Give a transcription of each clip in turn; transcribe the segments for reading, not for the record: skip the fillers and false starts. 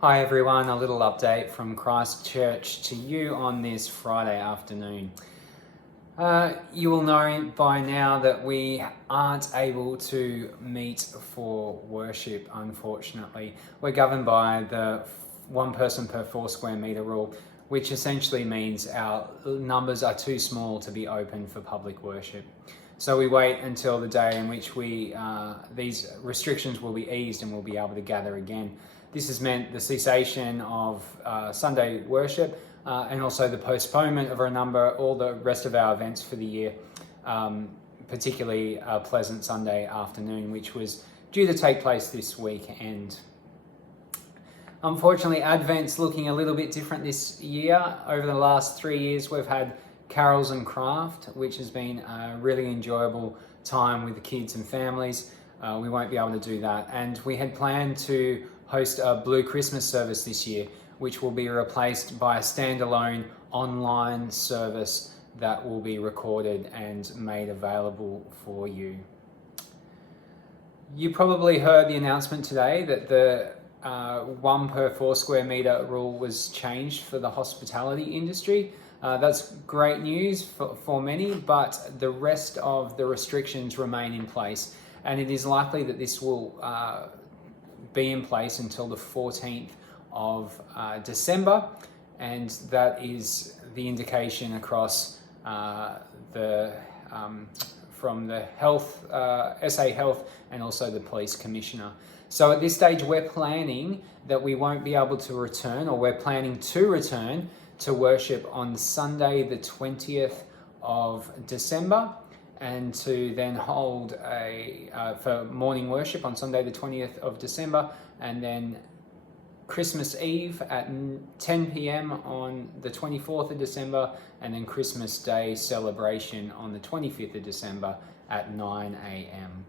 Hi everyone, a little update from Christchurch to you on this Friday afternoon. You will know by now that we aren't able to meet for worship, unfortunately. We're governed by the 1 person per 4 square metre rule, which essentially means our numbers are too small to be open for public worship. So we wait until the day in which these restrictions will be eased and we'll be able to gather again. This has meant the cessation of Sunday worship and also the postponement of all the rest of our events for the year, particularly a Pleasant Sunday afternoon, which was due to take place this weekend. Unfortunately, Advent's looking a little bit different this year. Over the last 3 years, we've had Carols and Craft, which has been a really enjoyable time with the kids and families. We won't be able to do that. And we had planned to host a Blue Christmas service this year, which will be replaced by a standalone online service that will be recorded and made available for you. You probably heard the announcement today that the 1 per 4 square metre rule was changed for the hospitality industry. That's great news for many, but the rest of the restrictions remain in place, and it is likely that this will be in place until the 14th of December, and that is the indication across from the Health, SA Health, and also the Police Commissioner. So at this stage, we're planning that we won't be able to return, or we're planning to return to worship on Sunday the 20th of December, and to then hold for morning worship on Sunday the 20th of December, and then Christmas Eve at 10 p.m. on the 24th of December, and then Christmas Day celebration on the 25th of December at 9 a.m.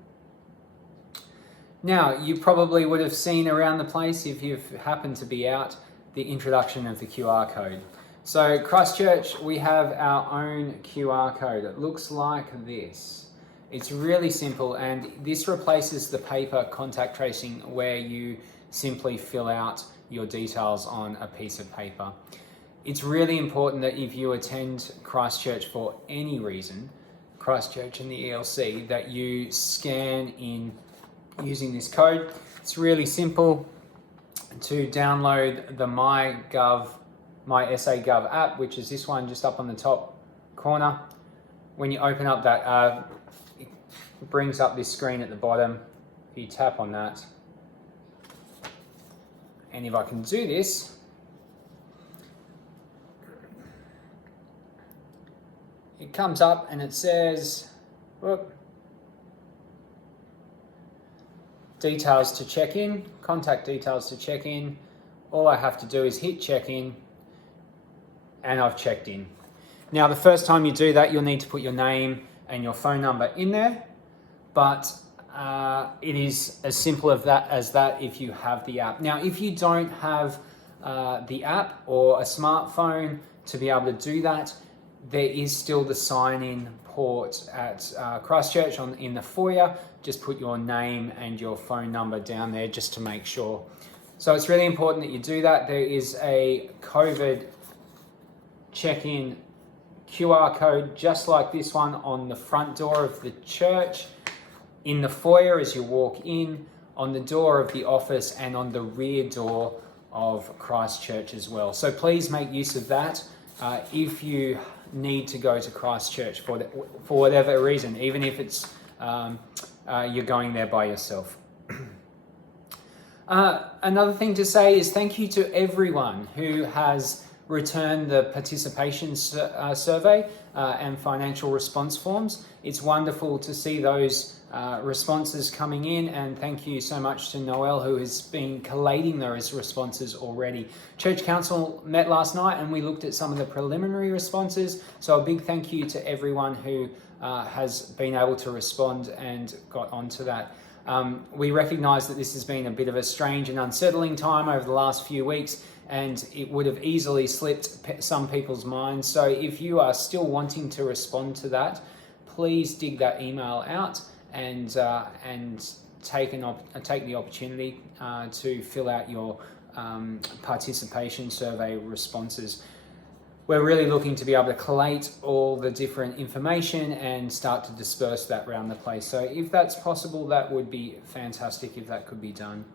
Now, you probably would have seen around the place, if you've happened to be out, the introduction of the QR code. So Christchurch, we have our own QR code. It looks like this. It's really simple, and this replaces the paper contact tracing where you simply fill out your details on a piece of paper. It's really important that if you attend Christchurch for any reason, Christchurch and the ELC, that you scan in using this code. It's really simple to download the My SA Gov app, which is this one just up on the top corner. When you open up that, it brings up this screen at the bottom. If you tap on that, and if I can do this, it comes up and it says, whoop, details to check in, contact details to check in. All I have to do is hit check in, and I've checked in. Now, the first time you do that, you'll need to put your name and your phone number in there, but it is as simple as that if you have the app. Now, if you don't have the app or a smartphone to be able to do that, there is still the sign-in port at Christchurch in the foyer. Just put your name and your phone number down there just to make sure. So it's really important that you do that. There is a COVID check-in QR code just like this one on the front door of the church, in the foyer as you walk in, on the door of the office, and on the rear door of Christchurch as well. So please make use of that if you need to go to Christchurch for whatever reason, even if it's you're going there by yourself. Another thing to say is thank you to everyone who has returned the participation survey and financial response forms. It's wonderful to see those responses coming in, and thank you so much to Noel, who has been collating those responses already. Church Council met last night and we looked at some of the preliminary responses, so a big thank you to everyone who has been able to respond and got onto that. We recognise that this has been a bit of a strange and unsettling time over the last few weeks, and it would have easily slipped some people's minds. So if you are still wanting to respond to that, please dig that email out and take the opportunity to fill out your participation survey responses. We're really looking to be able to collate all the different information and start to disperse that around the place. So if that's possible, that would be fantastic if that could be done.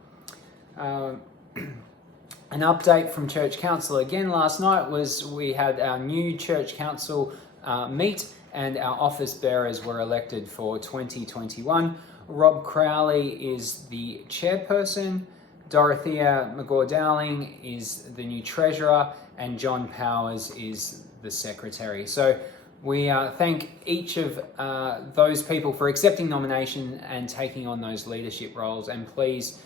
An update from Church Council again last night was we had our new Church Council meet, and our office bearers were elected for 2021. Rob Crowley is the chairperson, Dorothea McGaw-Dowling is the new treasurer, and John Powers is the secretary. So we thank each of those people for accepting nomination and taking on those leadership roles. And please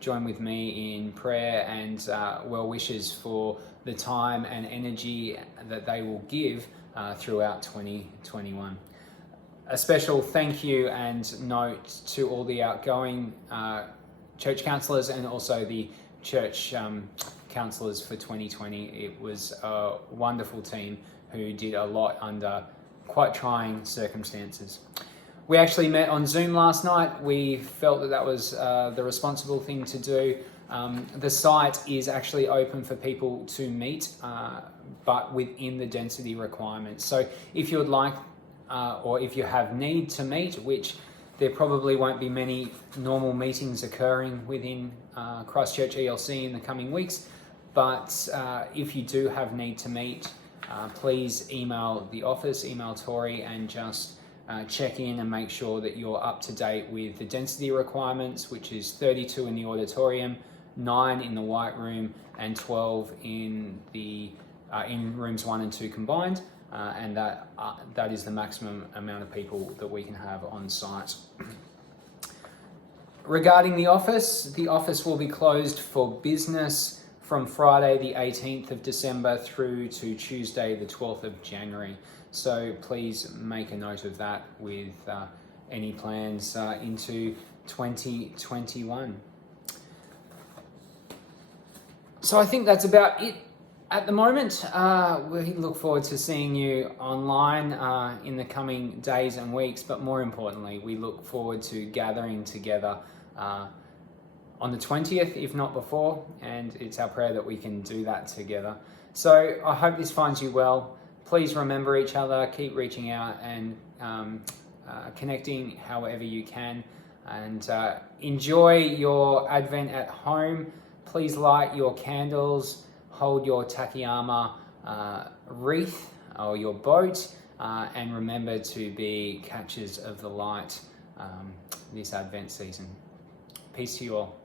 join with me in prayer and well wishes for the time and energy that they will give throughout 2021. A special thank you and note to all the outgoing church councillors and also the church councillors for 2020. It was a wonderful team who did a lot under quite trying circumstances. We actually met on Zoom last night. We felt that that was the responsible thing to do. The site is actually open for people to meet, but within the density requirements. So if you would like, or if you have need to meet, which there probably won't be many normal meetings occurring within Christchurch ELC in the coming weeks, but if you do have need to meet, please email the office, email Tori, and just check in and make sure that you're up to date with the density requirements, which is 32 in the auditorium, 9 in the White Room, and 12 in the in rooms 1 and 2 combined. And that is the maximum amount of people that we can have on site. Regarding the office will be closed for business from Friday the 18th of December through to Tuesday the 12th of January. So please make a note of that with any plans into 2021. So I think that's about it. At the moment, we look forward to seeing you online in the coming days and weeks, but more importantly, we look forward to gathering together on the 20th, if not before, and it's our prayer that we can do that together. So I hope this finds you well. Please remember each other, keep reaching out and connecting however you can, and enjoy your Advent at home. Please light your candles, hold your Takayama wreath or your boat, and remember to be catchers of the light this Advent season. Peace to you all.